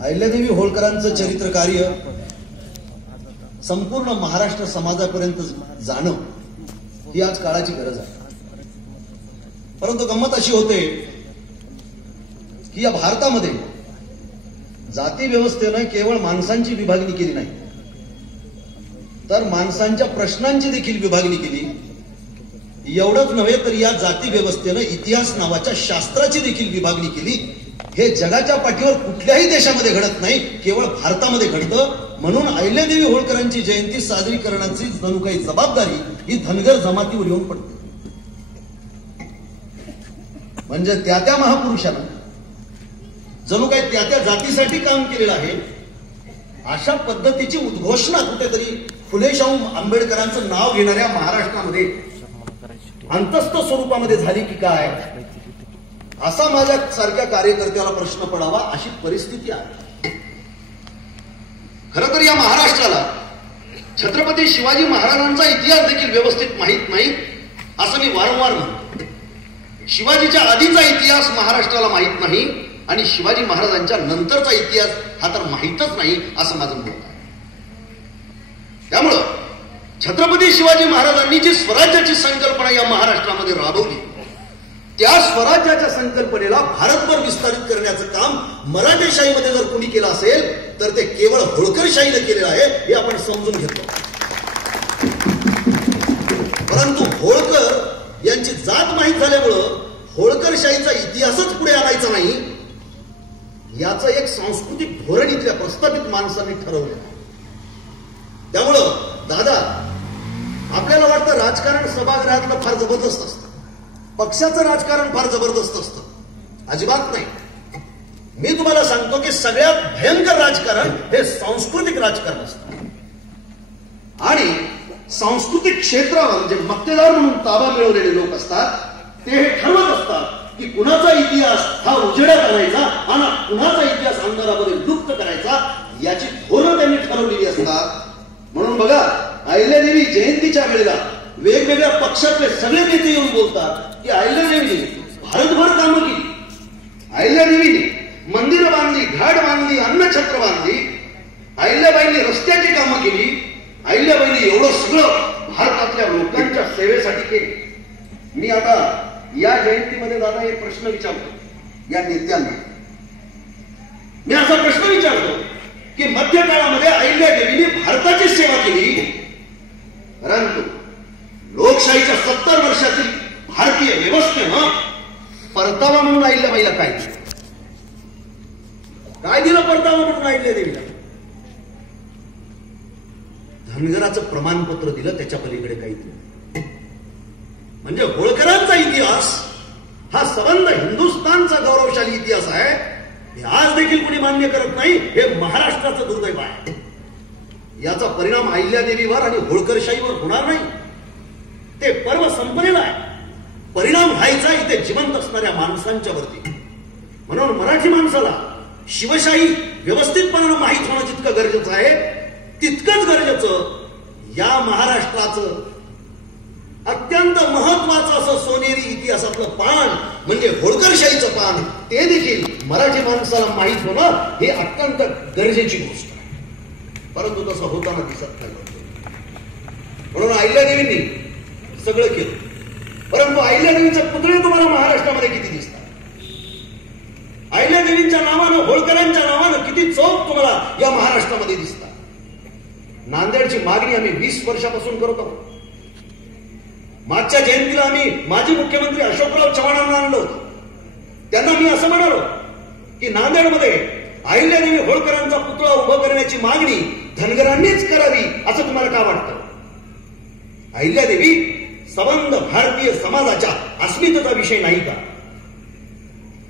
अहिल्यादेवी होळकरांचं चरित्र कार्य संपूर्ण महाराष्ट्र समाजापर्यंत जाणं ही आज काळाची गरज आहे. परंतु गंमत अशी होते की या भारतामध्ये जाती व्यवस्थेनं केवळ माणसांची विभागणी केली नाही, तर माणसांच्या प्रश्नांची देखील विभागणी केली. एवढंच नव्हे तर या जाती व्यवस्थेनं इतिहास नावाच्या शास्त्राची देखील विभागणी केली. हे जगाच्या पाठीवर कुठल्याही देशामध्ये घडत नाही, केवळ भारतामध्ये घडतं. म्हणून अहिल्यादेवी होळकरांची जयंती साजरी करण्याची जणू काही जबाबदारी ही धनगर जमातीवर येऊन पडते. म्हणजे त्या महापुरुषानं जणू काही त्या जातीसाठी काम केलेलं आहे, अशा पद्धतीची उद्घोषणा कुठेतरी फुले शाहू आंबेडकरांचं नाव घेणाऱ्या महाराष्ट्रामध्ये अंतस्थ स्वरूपामध्ये झाली की काय, असा माझ्या सारख्या कार्यकर्त्याला प्रश्न पडावा अशी परिस्थिती आहे. खरं तर या महाराष्ट्राला छत्रपती शिवाजी महाराजांचा इतिहास देखील व्यवस्थित माहीत नाही असं मी वारंवार म्हणतो. शिवाजीच्या आधीचा इतिहास महाराष्ट्राला माहीत नाही आणि शिवाजी महाराजांच्या नंतरचा इतिहास हा तर माहीतच नाही असं माझं मत आहे. त्यामुळं छत्रपती शिवाजी महाराजांनी जी स्वराज्याची संकल्पना या महाराष्ट्रामध्ये राबवली, त्या स्वराज्याच्या संकल्पनेला भारतभर विस्तारित करण्याचं काम मराठेशाहीमध्ये जर कोणी केलं असेल तर ते केवळ होळकरशाहीनं केलेलं आहे, हे आपण समजून घेतो. परंतु होळकर यांची जात माहीत झाल्यामुळं होळकरशाहीचा इतिहासच पुढे आणायचा नाही, याचं एक सांस्कृतिक धोरण इथल्या प्रस्थापित माणसांनी ठरवलं. त्यामुळं दादा, आपल्याला वाटतं राजकारण सभागृहातलं फार जबरदस्त असतं, पक्षाचं राजकारण फार जबरदस्त असतं. अजिबात नाही. मी तुम्हाला सांगतो की सगळ्यात भयंकर राजकारण हे सांस्कृतिक राजकारण असतं. आणि सांस्कृतिक क्षेत्रावर जे मक्तेदार म्हणून ताबा मिळवलेले लोक असतात ते हे ठरवत असतात की कुणाचा इतिहास हा उजेडात आणायचा आणि कुणाचा इतिहास अंधारामध्ये लुप्त करायचा, याची धोरणं त्यांनी ठरवलेली असतात. म्हणून बघा, अहिल्यादेवी जयंतीच्या वेळेला वेगवेगळ्या पक्षातले सगळे नेते येऊन बोलतात की अहिल्यादेवीने भारतभर कामं केली, अहिल्यादेवीने मंदिरं बांधली, घाट बांधली, अन्नछत्र बांधली, अहिल्याबाईंनी रस्त्याची कामं केली, अहिल्याबाईंनी एवढं सगळं भारतातल्या लोकांच्या सेवेसाठी केले. मी आता या जयंतीमध्ये दादा एक प्रश्न विचारतो या नेत्यांना. मी असा प्रश्न विचारतो की मध्यकाळामध्ये अहिल्यादेवीने भारताची सेवा केली, परंतु लोकशाहीच्या 70 वर्षातील भारतीय व्यवस्थेनं परतावा म्हणून अहिल्याबाईला काय दिलं? काय दिलं परतावा म्हणून अहिल्यादेवीला? धनगराचं प्रमाणपत्र दिलं, त्याच्या पलीकडे काही दिलं. म्हणजे होळकरांचा इतिहास हा सबंध हिंदुस्थानचा गौरवशाली इतिहास आहे, हे आज देखील कोणी मान्य करत नाही. हे महाराष्ट्राचं दुर्दैव आहे. याचा परिणाम अहिल्यादेवीवर आणि होळकरशाहीवर होणार नाही, ते पर्व संपलेलं आहे. परिणाम व्हायचा इथे जिवंत असणाऱ्या माणसांच्या वरती. म्हणून मराठी माणसाला शिवशाही व्यवस्थितपणे माहीत होणं जितकं गरजेचं आहे, तितकंच गरजेचं या महाराष्ट्राचं अत्यंत महत्वाचं असं सोनेरी इतिहासातलं पान म्हणजे होळकरशाहीचं पान, ते देखील मराठी माणसाला माहीत होणं हे अत्यंत गरजेची गोष्ट आहे. परंतु तसं होताना दिसत नाही. म्हणून अहिल्यादेवींनी सगळं केलं, परंतु अहिल्यादेवीचे पुतळे तुम्हाला महाराष्ट्रामध्ये किती दिसतात? अहिल्यादेवींच्या नावानं, होळकरांच्या नावानं किती चौक तुम्हाला या महाराष्ट्रामध्ये दिसतात? नांदेडची मागणी आम्ही 20 वर्षापासून करत आहोत. मागच्या जयंतीला आम्ही माजी मुख्यमंत्री अशोकराव चव्हाणांना आणलं होतं. त्यांना मी असं म्हणालो की नांदेडमध्ये अहिल्यादेवी होळकरांचा पुतळा उभा करण्याची मागणी धनगरांनीच करावी, असं तुम्हाला का वाटतं? अहिल्यादेवी सबंध भारतीय समाजाच्या अस्मितेचा विषय नाही का?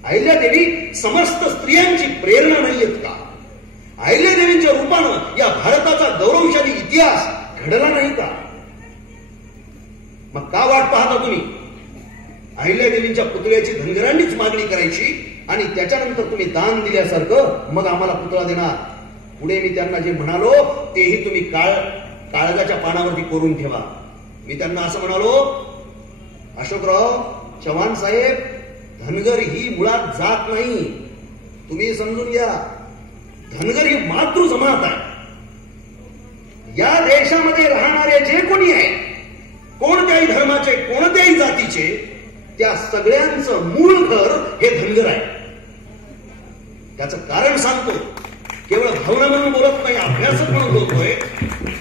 अहिल्यादेवी समस्त स्त्रियांची प्रेरणा नाहीयेत का? अहिल्यादेवींच्या रूपानं या भारताचा गौरवशाली इतिहास घडला नाही का? मग का वाट पाहता तुम्ही? अहिल्यादेवींच्या पुतळ्याची धनगरांनीच मागणी करायची आणि त्याच्यानंतर तुम्ही दान दिल्यासारखं मग आम्हाला पुतळा देणार. पुढे मी त्यांना जे म्हणालो तेही तुम्ही काळजाच्या पानावरती कोरून ठेवा. मी त्यांना असं म्हणालो, अशोकराव चव्हाण साहेब, धनगर ही मुळात जात नाही, तुम्ही समजून घ्या. धनगर ही मातृ जमात आहे. या देशामध्ये राहणारे जे कोणी आहे, कोणत्याही धर्माचे, कोणत्याही जातीचे, त्या सगळ्यांचं मूळ घर हे धनगर आहे. त्याचं कारण सांगतो. केवळ भावना म्हणून बोलत नाही, अभ्यासच म्हणून बोलतोय.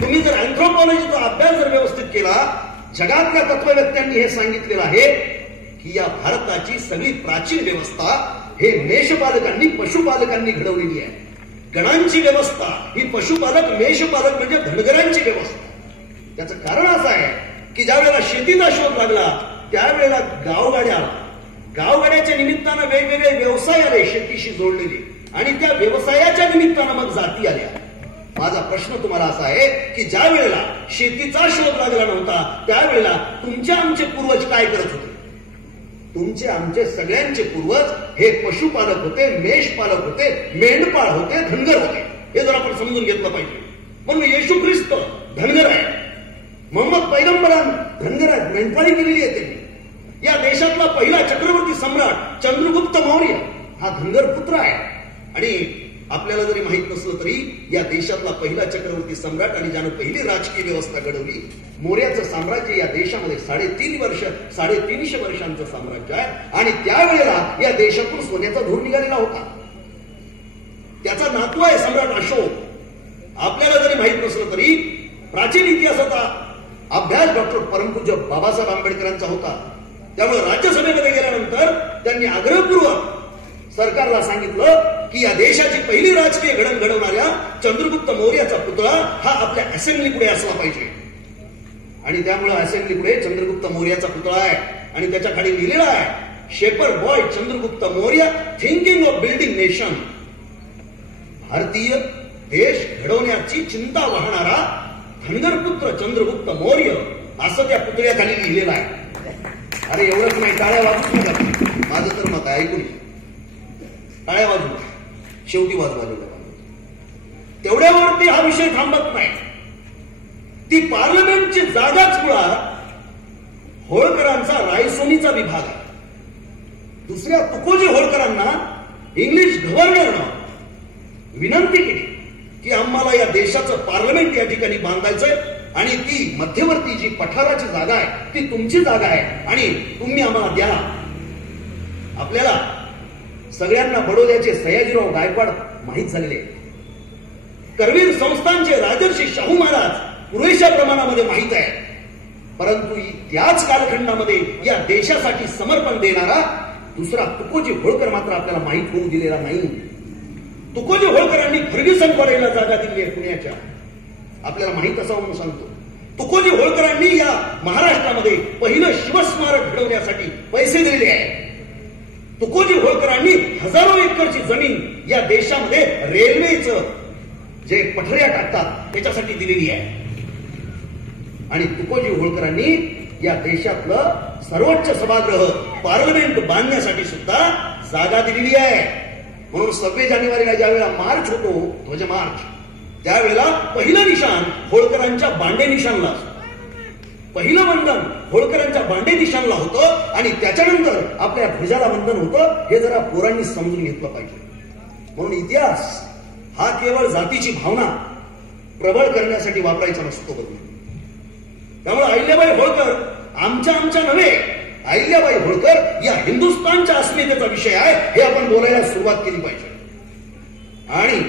तुम्ही जर अँथ्रोपॉलॉजीचा अभ्यास जर व्यवस्थित केला, जगातल्या तत्ववेत्त्यांनी हे सांगितलेलं आहे की या भारताची सगळी प्राचीन व्यवस्था हे मेषपालकांनी, पशुपालकांनी घडवलेली आहे. गणांची व्यवस्था ही पशुपालक, मेषपालक म्हणजे धनगरांची व्यवस्था. त्याचं कारण असं आहे की ज्या वेळेला शेतीचा शोध लागला त्यावेळेला गावगाड्याच्या निमित्तानं वेगवेगळे व्यवसाय आले शेतीशी जोडलेले, आणि त्या व्यवसायाच्या निमित्तानं मग जाती आल्या. माझा प्रश्न तुम्हाला असा आहे की ज्या वेळेला शेतीचा शोध लागला नव्हता त्यावेळेला तुमचे आमचे पूर्वज काय करत होते? तुमचे आमचे सगळ्यांचे पूर्वज हे पशुपालक होते, मेषपालक होते, मेंढपाळ होते, धनगर होते. हे जर आपण समजून घेतलं पाहिजे. म्हणून येशू ख्रिस्त धनगर आहे, मोहम्मद पैगंबरान धनगर आहेत, मेंढपाळी केलेली आहे त्यांनी. या देशातला पहिला चक्रवर्ती सम्राट चंद्रगुप्त मौर्य हा धनगर पुत्र आहे. आणि आपल्याला जरी माहित नसलं तरी या देशातला पहिला चक्रवर्ती सम्राट आणि ज्यानं पहिली राजकीय व्यवस्था घडवली, मौर्याचं साम्राज्य या देशामध्ये 350 वर्षांचं साम्राज्य आहे. आणि त्यावेळेला या देशातून सोन्याचा धूर निघालेला होता. त्याचा नातू आहे सम्राट अशोक. आपल्याला जरी माहित नसलं तरी प्राचीन इतिहासाचा अभ्यास डॉक्टर परमपूज्य बाबासाहेब आंबेडकरांचा होता. त्यामुळे राज्यसभेमध्ये गेल्यानंतर त्यांनी आग्रहपूर्वक सरकारला सांगितलं की या देशाची पहिली राजकीय घडण घडवणाऱ्या चंद्रगुप्त मौर्याचा पुतळा हा आपल्या असेंब्ली पुढे असला पाहिजे. आणि त्यामुळे असेंब्ली पुढे चंद्रगुप्त मौर्याचा पुतळा आहे आणि त्याच्या खाली लिहिलेला आहे, shepherd boy Chandragupta Maurya thinking of building nation. भारतीय देश घडवण्याची चिंता वाहणारा धनगर पुत्र चंद्रगुप्त मौर्य असं त्या पुतळ्याखाली लिहिलेलं आहे. अरे एवढंच नाही, टाळ्या वाजूच नका. माझं तर मत आहे, ऐकून टाळ्या वाजू, शेवटी वाजवायला तेवढ्यावरती हा विषय थांबत नाही. ती पार्लमेंटची जागाच मुळात होळकरांचा रायसोनीचा विभाग आहे. दुसऱ्या तुकोजी होळकरांना इंग्लिश गव्हर्नरनं विनंती केली की आम्हाला या देशाचं पार्लमेंट या ठिकाणी बांधायचंय आणि ती मध्यवर्ती जी पठाराची जागा आहे ती तुमची जागा आहे आणि तुम्ही आम्हाला द्या. आपल्याला सगळ्यांना बडोद्याचे सयाजीराव गायकवाड माहीत झालेले, करवीर संस्थानचे राजर्षी शाहू महाराज पुरेशा प्रमाणामध्ये माहीत आहे. परंतु त्याच कालखंडामध्ये या देशासाठी समर्पण देणारा दुसरा तुकोजी होळकर मात्र आपल्याला माहीत होऊ दिलेला नाही. तुकोजी होळकरांनी फर्ग्युसन कॉलेजला जागा दिली आहे पुण्याच्या, आपल्याला माहीत असावं म्हणून सांगतो. तुकोजी होळकरांनी या महाराष्ट्रामध्ये पहिलं शिवस्मारक घडवण्यासाठी पैसे दिलेले आहे. तुकोजी होळकरांनी हजारो एकरची जमीन या देशामध्ये रेल्वेचं जे पठऱ्या टाकतात त्याच्यासाठी दिलेली आहे. आणि तुकोजी होळकरांनी या देशातलं सर्वोच्च सभागृह पार्लमेंट बांधण्यासाठी सुद्धा जागा दिलेली आहे. म्हणून 26 जानेवारीला ज्यावेळेला मार्च होतो, ध्वज मार्च, त्यावेळेला पहिलं निशाण होळकरांच्या बांडे निशाणला असतं. पहिलं वंदन होळकरांच्या बांडे निशाणला होतं आणि त्याच्यानंतर आपल्या ध्वजाला वंदन होतं. हे जरा पोरांनी समजून घेतलं पाहिजे. म्हणून इतिहास हा केवळ जातीची भावना प्रबळ करण्यासाठी वापरायचा नसतो बघून. त्यामुळे अहिल्याबाई होळकर आमच्या नव्हे, अहिल्याबाई होळकर या हिंदुस्थानच्या अस्मितेचा विषय आहे हे आपण बोलायला सुरुवात केली पाहिजे. आणि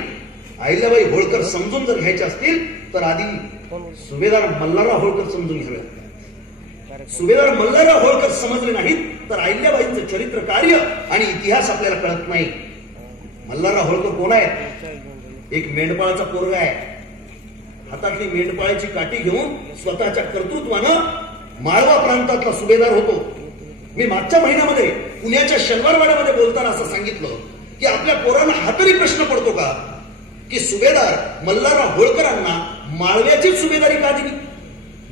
अहिल्याबाई होळकर समजून जर घ्यायचे असतील तर आधी सुभेदार मल्हारराव होळकर समजून घ्यावे. सुभेदार मल्हारराव होळकर समजले नाहीत तर अहिल्याबाईंचं चरित्र, कार्य आणि इतिहास आपल्याला कळत नाही. मल्हारराव होळकर कोण आहे? एक मेंढपाळाचा पोरगा आहे. हातातली मेंढपाळाची काठी घेऊन स्वतःच्या कर्तृत्वानं माळवा प्रांतातला सुभेदार होतो. मी मागच्या महिन्यामध्ये पुण्याच्या शनिवारवाड्यामध्ये बोलताना असं सांगितलं की आपल्या पोरांना हा तरी प्रश्न पडतो का की सुभेदार मल्हारराव होळकरांना माळव्याचीच सुभेदारी का दिली,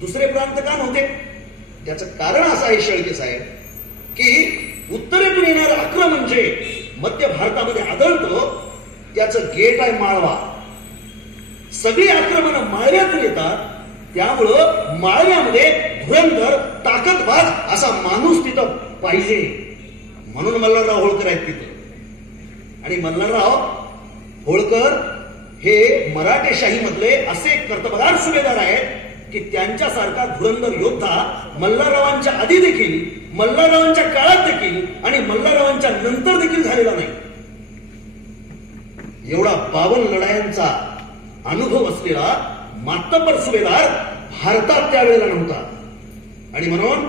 दुसरे प्रांत का नव्हते? त्याचं कारण असं आहे शेळके साहेब की उत्तरेतून येणारं आक्रमण जे मध्य भारतामध्ये आढळतं त्याचं गेट आहे माळवा. सगळी आक्रमणं माळव्यातून येतात. त्यामुळं माळव्यामध्ये धुरंधर, ताकदबाज असा माणूस तिथं पाहिजे. म्हणून मल्हारराव होळकर आहेत तिथं. आणि मल्हारराव होळकर हे मराठेशाही मधले असे कर्तबगार सुभेदार आहेत की त्यांच्यासारखा धुरंधर योद्धा मल्हाररावांच्या आधी देखील, मल्हाररावांच्या काळात देखील आणि मल्हाररावांच्या नंतर देखील झालेला नाही. एवढा 52 लढायांचा अनुभव असलेला मातब्बर सुभेदार भारतात त्यावेळेला नव्हता. आणि म्हणून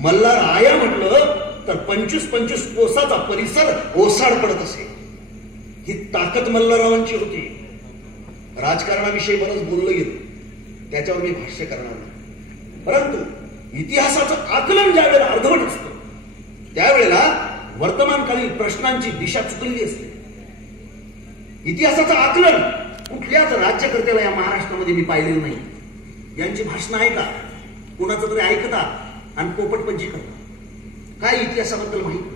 मल्हार आया म्हटलं तर 25-25 कोसाचा परिसर ओसाड पडत असे. ही ताकद मल्हाररावांची होती. राजकारणाविषयी बरंच बोललं गेलं, त्याच्यावर मी भाष्य करणार नाही. परंतु इतिहासाचं आकलन ज्या वेळेला अर्धवट असतं त्यावेळेला वर्तमानकालीन प्रश्नांची दिशा चुकलेली असते. इतिहासाचं आकलन कुठल्याच राज्यकर्त्याला या महाराष्ट्रामध्ये मी पाहिलेलं नाही. यांची भाषणं ऐका, कोणाचं तरी ऐकता आणि पोपटपंची करता. काय इतिहासाबद्दल माहित नाही.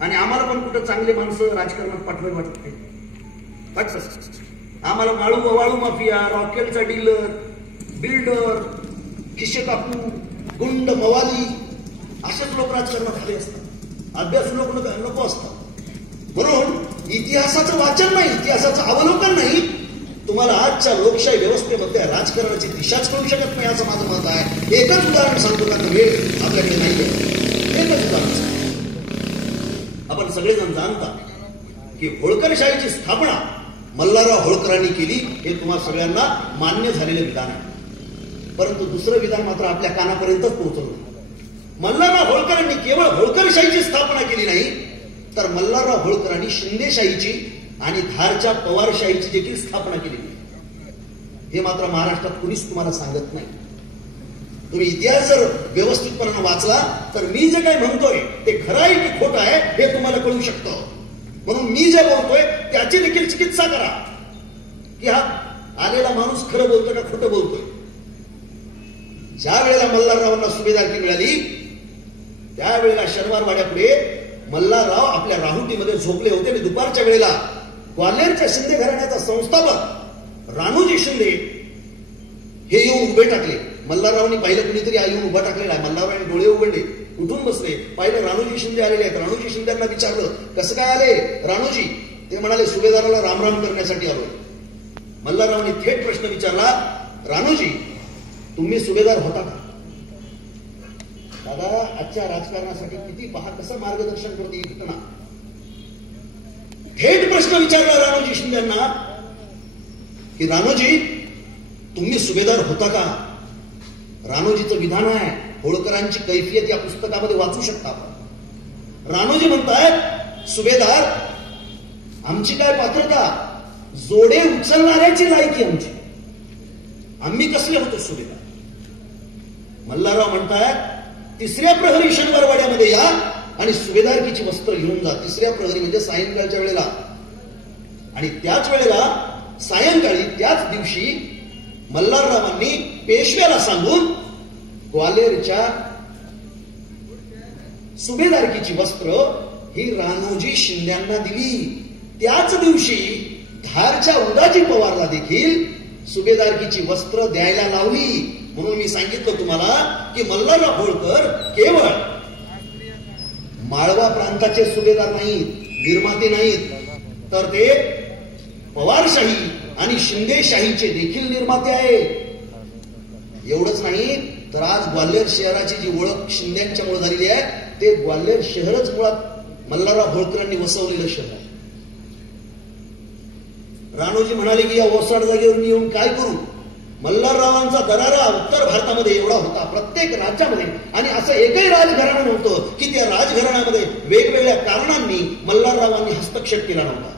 आणि आम्हाला पण कुठं चांगले माणसं राजकारणात पाठवायला वाटत नाही. आम्हाला वाळू माफिया, रॉकेलचा डीलर, बिल्डर, खिशे कापू, गुंड, मवाली असेच लोक राजकारणात आले असतात. अभ्यास लोक नको असतात. म्हणून इतिहासाचं वाचन नाही, इतिहासाचं अवलोकन नाही, तुम्हाला आजच्या लोकशाही व्यवस्थेमध्ये राजकारणाची दिशाच कळू शकत नाही असं माझं मत आहे. एकच उदाहरण सांगतो, कारण वेळ आपल्याकडे नाहीये. एकच उदाहरण सांगतो. आपण सगळेजण जाणता की होळकरशाहीची स्थापना मल्हारराव होळकरांनी केली, हे तुम्हाला सगळ्यांना मान्य झालेलं विधान आहे. परंतु दुसरं विधान मात्र आपल्या कानापर्यंतच पोहोचवलं. मल्हारराव होळकरांनी केवळ होळकरशाहीची स्थापना केली नाही, तर मल्हारराव होळकरांनी शिंदेशाहीची आणि धारच्या पवारशाहीची देखील स्थापना केली. हे मात्र महाराष्ट्रात कुणीच तुम्हाला सांगत नाही. तुम्ही इतिहास जर व्यवस्थितपणे वाचला तर मी जे काही म्हणतोय ते खरं आहे की खोटं आहे हे तुम्हाला कळू शकतं. म्हणून मी जे बोलतोय त्याची देखील चिकित्सा करा की हा आलेला माणूस खरं बोलतोय का खोटं बोलतोय. ज्या वेळेला मल्हाररावांना सुभेदारकी मिळाली त्यावेळेला शनिवारवाड्यापुढे मल्हारराव आपल्या राहुटीमध्ये झोपले होते. आणि दुपारच्या वेळेला ग्वाल्हेरच्या शिंदे घराण्याचा संस्थापक राणोजी शिंदे हे येऊन उभे टाकले. मल्हाररावांनी पाहिलं कुणीतरी येऊन उभा टाकलेला आहे. मल्हाररावांनी डोळे उघडले, उठून बसले, पाहिलं राणोजी शिंदे आलेले आहेत. राणोजी शिंदेंना विचारलं कसं काय आले राणोजी. ते म्हणाले सुभेदाराला रामराम करण्यासाठी आलोय. मल्हाररावांनी थेट प्रश्न विचारला, राणोजी तुम्ही सुभेदार होता का? दादा आजच्या राजकारणासाठी किती पहा कसं मार्गदर्शन करते ही घटना. थेट प्रश्न विचारला राणोजी शिंदेंना की राणोजी तुम्ही सुभेदार होता का? राणोजीचं विधान आहे, होळकरांची कैफियत या पुस्तकामध्ये वाचू शकता. राणोजी म्हणतायत सुभेदार आमची काय पात्रता, जोडे उचलणाऱ्याची लायकी आमची, आम्ही कसले होतो सुभेदार. मल्हारराव म्हणतायत तिसऱ्या प्रहरी शनिवारवाड्यामध्ये या आणि सुभेदारकीची वस्त्र घेऊन जा. तिसऱ्या प्रहरी म्हणजे सायंकाळच्या वेळेला. आणि त्याच वेळेला सायंकाळी त्याच दिवशी मल्हाररावांनी पेशव्याला सांगून ग्वाल्हेरच्या सुभेदारकीची वस्त्र ही राणोजी शिंद्यांना दिली. त्याच दिवशी धारच्या उदाजी पवारला देखील सुभेदारकीची वस्त्र द्यायला लावली. म्हणून मी सांगितलं तुम्हाला की मल्हारराव होळकर केवळ माळवा प्रांताचे सुभेदार नाहीत, निर्माते नाहीत, तर ते पवारशाही आणि शिंदेशाहीचे देखील निर्माते आहेत. एवढंच नाही तर आज ग्वाल्हेर शहराची जी ओळख शिंद्यांच्यामुळे झालेली आहे ते ग्वाल्हेर शहरच मुळात मल्हारराव होळकरांनी वसवलेलं शहर आहे. राणोजी म्हणाले की या ओसाड जागेवर येऊन काय करू. मल्हाररावांचा दरारा उत्तर भारतामध्ये एवढा होता, प्रत्येक राज्यामध्ये, आणि असं एकही राजघराणं नव्हतं की त्या राजघराण्यामध्ये वेगवेगळ्या कारणांनी मल्हाररावांनी हस्तक्षेप केला नव्हता.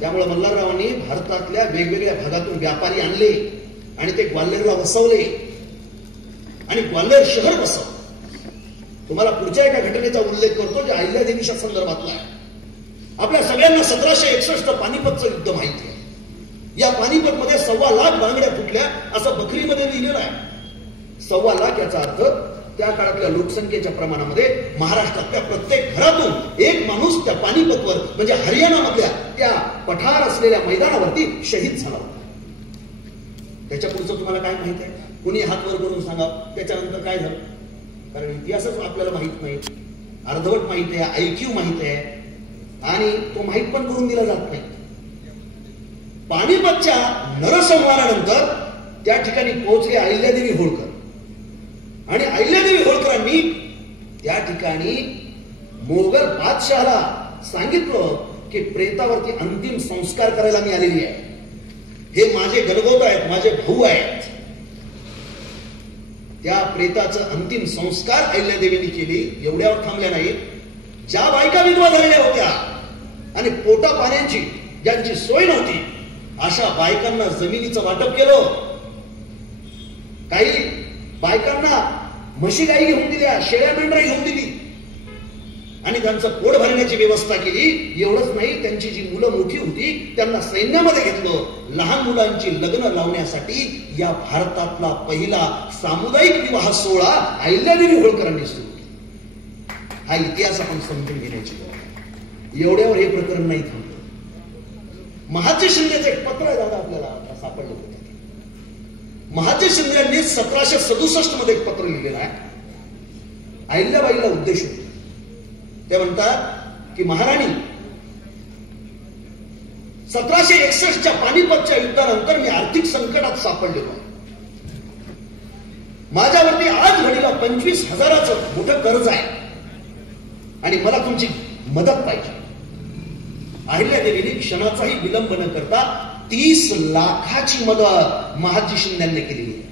त्यामुळे मल्हाररावांनी भारतातल्या वेगवेगळ्या भागातून व्यापारी आणले आणि ते ग्वाल्हेरला वसवले आणि ग्वाल्हेर शहर बसवलं. तुम्हाला पुढच्या एका घटनेचा उल्लेख करतो जे अहिल्यादेवीच्या संदर्भातला आहे. आपल्या सगळ्यांना 1761 पानिपतचं युद्ध माहिती आहे. या पानिपत मध्ये 1.25 लाख बांगड्या फुटल्या असं बखरीमध्ये लिहिलेलं आहे. 1.25 लाख याचा अर्थ त्या काळातल्या लोकसंख्येच्या प्रमाणामध्ये महाराष्ट्रातल्या प्रत्येक घरातून एक माणूस त्या पानिपतवर म्हणजे हरियाणामधल्या त्या पठार असलेल्या मैदानावरती शहीद झाला होता. त्याच्या पुढचं तुम्हाला काय माहित आहे? कुणी हात वर करून सांगा त्याच्यानंतर काय झालं. कारण इतिहासच आपल्याला माहित नाही, अर्धवट माहित आहे, ऐकीव माहित आहे. आणि तो माहीत पण करून दिला जात नाही. पानिपतच्या नरसंहारानंतर त्या ठिकाणी पोहोचले अहिल्यादेवी होळकर आणि अहिल्यादेवी होळकरांनी त्या ठिकाणी मोगल बादशहाला सांगितलं की प्रेतावरती अंतिम संस्कार करायला मी आलेली आहे. हे माझे गणगोत आहेत, माझे भाऊ आहेत. त्या प्रेताचं अंतिम संस्कार अहिल्यादेवींनी केली. एवढ्यावर थांबल्या नाही. ज्या बायका विधवा झालेल्या होत्या आणि पोटा पाण्याची ज्यांची सोय नव्हती अशा बायकांना जमिनीचं वाटप केलं. काही बायकांना म्हशी गाई घेऊन दिल्या, शेळ्या मेंढरा घेऊन दिली आणि त्यांचं पोट भरण्याची व्यवस्था केली. एवढंच नाही, त्यांची जी मुलं मोठी होती त्यांना सैन्यामध्ये घेतलं. लहान मुलांची लग्न लावण्यासाठी या भारतातला पहिला सामुदायिक विवाह सोहळा अहिल्यादेवी होळकरांनी सुरू केला. हा इतिहास आपण समजून घेण्याची गरज आहे. एवढ्यावर हे प्रकरण नाही थांबलं. महाजी शिंदेचं एक पत्र आहे दादा आपल्याला सापडलं होतं. महाजी शिंदे यांनी 1767 मध्ये एक पत्र लिहिलेलं आहे अहिल्याबाईला उद्देशून. ते म्हणतात की महाराणी, 1761च्या पानिपतच्या युद्धानंतर मी आर्थिक संकटात सापडलेलो आहे. माझ्यावरती आज घडीला 25,000चं मोठं कर्ज आहे आणि मला तुमची मदत पाहिजे. अहिल्यादेवीने क्षणाचाही विलंब न करता 30 लाखाची मदत महाजी शिंद्यांनी केलेली आहे.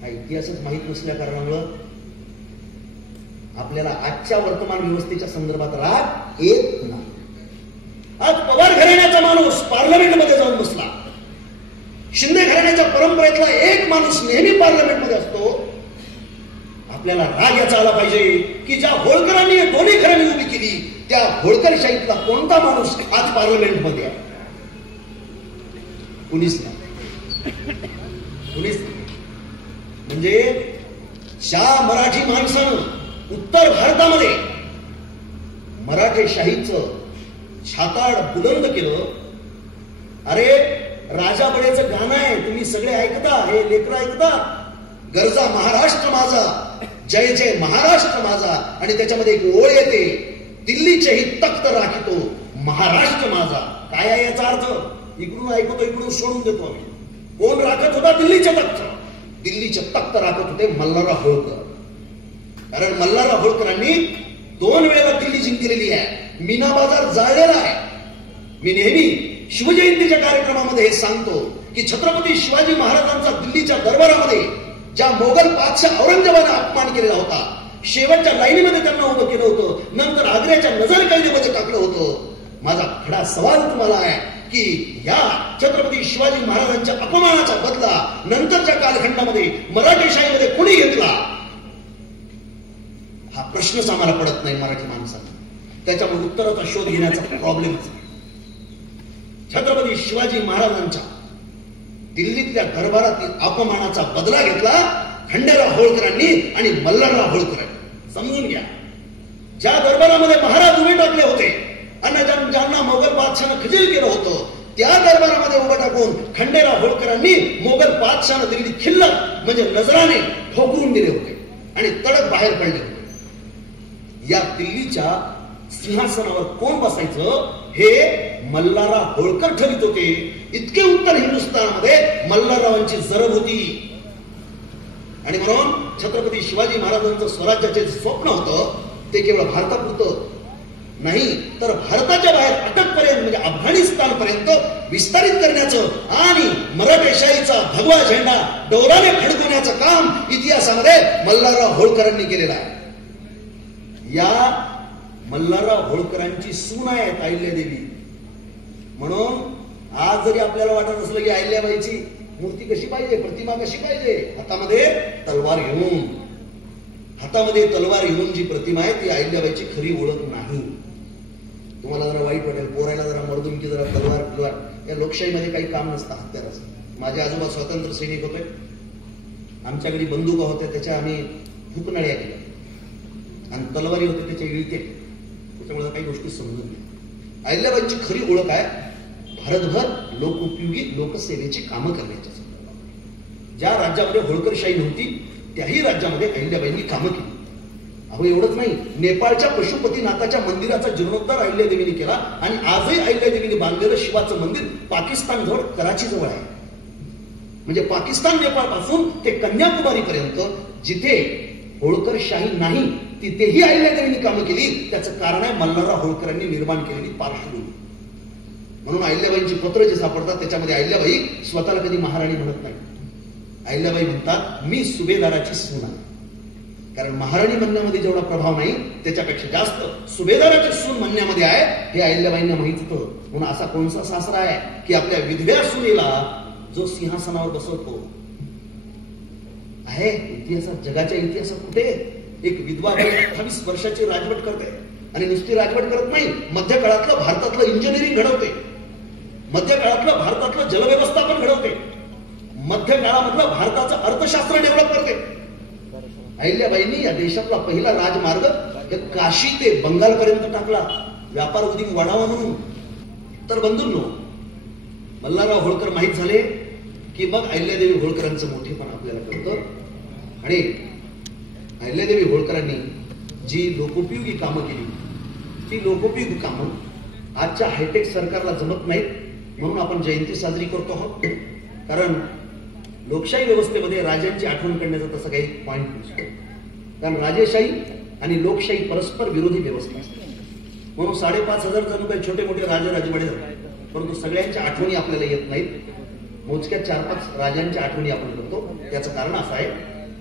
हा इतिहासच माहित नसल्या कारणामुळं आपल्याला आजच्या वर्तमान व्यवस्थेच्या संदर्भात राग येत नाही. आज पवार घराण्याचा माणूस पार्लमेंटमध्ये जाऊन बसला. शिंदे घराण्याच्या परंपरेतला एक माणूस नेहमी पार्लमेंटमध्ये असतो. आपल्याला राग याचा आला पाहिजे की ज्या होळकरांनी दोन्ही घराणी उभी केली त्या होळकरशाहीतला कोणता माणूस आज पार्लमेंटमध्ये आहे? कुणीच नाही. कुणीच नाही. म्हणजे ज्या मराठी माणसानं उत्तर भारतामध्ये मराठेशाहीचं छाताड बुलंद केलं. अरे राजा बडेचं गाणं आहे, तुम्ही सगळे ऐकता, हे लेकरं ऐकता. गरजा महाराष्ट्र माझा, जय जय महाराष्ट्र माझा. आणि त्याच्यामध्ये एक ओळ येते, दिल्लीचेही तख्त राखितो महाराष्ट्र माझा. काय आहे याचा अर्थ? इकडून ऐकतो इकडून सोडून देतो आम्ही. कोण राखत होता दिल्लीचे तख्त? दिल्लीचे तख्त राखत होते मल्हारराव होळकर. कारण मल्हारराव होळकरांनी 2 वेळेला दिल्ली जिंकलेली आहे. मीना बाजार जाळलेला आहे. मी नेहमी शिवजयंतीच्या कार्यक्रमामध्ये हे सांगतो की छत्रपती शिवाजी महाराजांचा दिल्लीच्या दरबारामध्ये ज्या मोगल बादशाह औरंगजेबाने अपमान केलेला होता, शेवटच्या लाईनीमध्ये त्यांना उभं केलं होतं, नंतर आग्र्याच्या नजरकैदेमध्ये टाकलं होतं. माझा खडा सवाल तुम्हाला आहे की या छत्रपती शिवाजी महाराजांच्या अपमानाचा बदला नंतरच्या कालखंडामध्ये मराठेशाहीमध्ये कोणी घेतला? हा प्रश्नच आम्हाला पडत नाही मराठी माणसांना. त्याच्यामुळे उत्तराचा शोध घेण्याचा प्रॉब्लेम. छत्रपती शिवाजी महाराजांच्या दिल्लीतल्या दरबारातील अपमानाचा बदला घेतला खंडेराव होळकरांनी आणि मल्हारराव होळकरांनी. समजून घ्या, ज्या दरबारामध्ये महाराज उभे टाकले होते आणि ज्यांना मोगल बादशाहनं खजील केलं होतं त्या दरबारामध्ये उभं टाकून खंडेराव होळकरांनी मोगल बादशाहनं दिल्लीत खिल्ल म्हणजे नजराने ठोकरून दिले होते आणि तडक बाहेर पडले होते. या दिल्लीच्या सिंहासनावर कोण बसायचं हे मल्हारराव होळकर ठरवित होते. इतके उत्तर हिंदुस्थानमध्ये मल्हाररावांची जरब होती. आणि म्हणून छत्रपती शिवाजी महाराजांचं स्वराज्याचे स्वप्न होतं ते केवळ भारतापुरतं नाही तर भारताच्या बाहेर अटकपर्यंत म्हणजे अफगाणिस्तान पर्यंत विस्तारित करण्याचं आणि मराठेशाहीचा भगवा झेंडा डोराने फडकवण्याचं काम इतिहासामध्ये मल्हारराव होळकरांनी केलेलं आहे. या मल्हारराव होळकरांची सून आहे अहिल्यादेवी. म्हणून आज जरी आपल्याला वाटत असलं की अहिल्याबाईची मूर्ती कशी पाहिजे, प्रतिमा कशी पाहिजे, हातामध्ये तलवार घेऊन जी प्रतिमा आहे ती अहिल्याबाईची खरी ओळख नाही. तुम्हाला जरा वाईट वाटेल, पोरायला जरा मर्दून की जरा तलवार. या लोकशाहीमध्ये काही काम नसतं हत्याराचं. माझे आजोबा स्वातंत्र्य सैनिक होते. आमच्याकडे बंदुका होत्या, त्याच्या आम्ही फुकनळ्या केल्या आणि तलवारी होते त्याच्या इळते. त्याच्यामुळे काही गोष्टी समजून घ्या. अहिल्याबाईंची खरी ओळख आहे भारतभर लोकोपयोगी लोकसेवेची कामं करण्याच्या संदर्भात. ज्या राज्यामध्ये होळकरशाही नव्हती त्याही राज्यामध्ये अहिल्याबाईंनी कामं केली. अहो एवढंच नाही, नेपाळच्या पशुपतीनाथाच्या मंदिराचा जीर्णोद्धार अहिल्यादेवीने केला आणि आजही अहिल्यादेवीने बांधलेलं शिवाचं मंदिर पाकिस्तान जवळ कराची जवळ आहे. म्हणजे पाकिस्तान नेपाळ पासून ते कन्याकुमारी पर्यंत जिथे होळकरशाही नाही तिथेही अहिल्यादेवीने कामं केली. त्याचं कारण आहे मल्हारराव होळकरांनी निर्माण केलेली पार्श्वभूमी. म्हणून अहिल्याबाईंची पत्र जे सापडतात त्याच्यामध्ये अहिल्याबाई स्वतःला कधी महाराणी म्हणत नाही. अहिल्याबाई म्हणतात मी सुभेदाराची सून आहे. कारण महाराणी म्हणण्यामध्ये जेवढा प्रभाव नाही त्याच्यापेक्षा जास्त सुभेदाराची सून म्हणण्यामध्ये आहे हे अहिल्याबाईंना माहित होतं. म्हणून असा कोणता सासरा आहे की आपल्या विधव्या सुनेला जो सिंहासनावर बसवतो आहे. इतिहासात, जगाच्या इतिहासात कुठे एक विधवा 28 वर्षाची राजवट करते आणि नुसती राजवट करत नाही, मध्य काळातलं भारतातलं इंजिनिअरिंग घडवते, मध्य काळातलं भारतातलं जलव्यवस्थापन घडवते, मध्य काळामधलं भारताचं अर्थशास्त्र डेव्हलप करते. अहिल्याबाईंनी या देशातला पहिला राजमार्ग काशी ते बंगाल पर्यंत टाकला, व्यापार उदीम वाढावा म्हणून. तर बंधूंनो, मल्हारराव होळकर माहीत झाले की मग अहिल्यादेवी होळकरांचं मोठेपण आपल्याला कळतं. आणि अहिल्यादेवी होळकरांनी जी लोकोपयोगी कामं केली ती लोकोपयोगी कामं आजच्या हायटेक सरकारला जमत नाहीत. म्हणून आपण जयंती साजरी करतो आहोत. कारण लोकशाही व्यवस्थेमध्ये राजांची आठवण करण्याचा तसा काही पॉईंट नसतो. कारण राजेशाही आणि लोकशाही परस्पर विरोधी व्यवस्था असते. म्हणून 5,500 जणू काही छोटे मोठे राजे राजवाडे जातात, परंतु सगळ्यांच्या आठवणी आपल्याला येत नाहीत. मोजक्या 4-5 राजांच्या आठवणी आपण करतो. त्याचं कारण असं आहे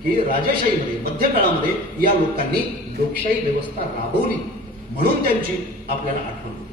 की राजेशाहीमध्ये, मध्य काळामध्ये या लोकांनी लोकशाही व्यवस्था राबवली म्हणून त्यांची आपल्याला आठवण होते.